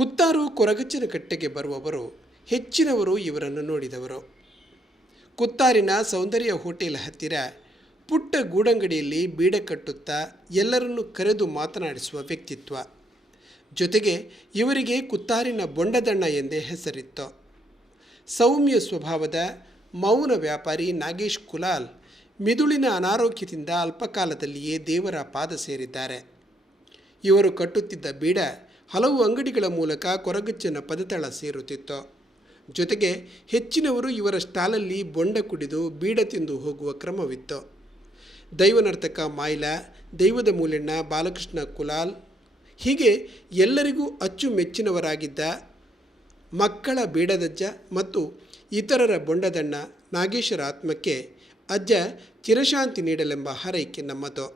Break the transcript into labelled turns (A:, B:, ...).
A: ಕುತ್ತಾರು ಕೊರಗಚ್ಚಿನ ಕಟ್ಟೆಗೆ ಬರುವವರು ಹೆಚ್ಚಿನವರು ಇವರನ್ನು ನೋಡಿದವರು. ಕುತ್ತಾರಿನ ಸೌಂದರ್ಯ ಹೋಟೆಲ್ ಹತ್ತಿರ ಪುಟ್ಟ ಗೂಡಂಗಡಿಯಲ್ಲಿ ಬೀಡ ಕಟ್ಟುತ್ತಾ ಎಲ್ಲರನ್ನು ಕರೆದು ಮಾತನಾಡಿಸುವ ವ್ಯಕ್ತಿತ್ವ. ಜೊತೆಗೆ ಇವರಿಗೆ ಕುತ್ತಾರಿನ ಬೊಂಡದಣ್ಣ ಎಂದೇ ಹೆಸರಿತ್ತು. ಸೌಮ್ಯ ಸ್ವಭಾವದ ಮೌನ ವ್ಯಾಪಾರಿ ನಾಗೇಶ್ ಕುಲಾಲ್ ಮಿದುಳಿನ ಅನಾರೋಗ್ಯದಿಂದ ಅಲ್ಪಕಾಲದಲ್ಲಿಯೇ ದೇವರ ಪಾದ ಸೇರಿದ್ದಾರೆ. ಇವರು ಕಟ್ಟುತ್ತಿದ್ದ ಬೀಡ ಹಲವು ಅಂಗಡಿಗಳ ಮೂಲಕ ಕೊರಗಜ್ಜನ ಪದತಳ ಸೇರುತ್ತಿತ್ತು. ಜೊತೆಗೆ ಹೆಚ್ಚಿನವರು ಇವರ ಸ್ಟಾಲಲ್ಲಿ ಬೊಂಡ ಕುಡಿದು ಬೀಡ ತಿಂದು ಹೋಗುವ ಕ್ರಮವಿತ್ತು. ದೈವನರ್ತಕ ಮಾಯ್ಲ, ದೈವದ ಮೂಲೆಣ್ಣ ಬಾಲಕೃಷ್ಣ ಕುಲಾಲ್, ಹೀಗೆ ಎಲ್ಲರಿಗೂ ಅಚ್ಚುಮೆಚ್ಚಿನವರಾಗಿದ್ದ ಮಕ್ಕಳ ಬೀಡದಜ್ಜ ಮತ್ತು ಇತರರ ಬೊಂಡದಣ್ಣ ನಾಗೇಶ್ವರ ಆತ್ಮಕ್ಕೆ ಅಜ್ಜ ಚಿರಶಾಂತಿ ನೀಡಲೆಂಬ ಹರೈಕೆ ನಮ್ಮದು.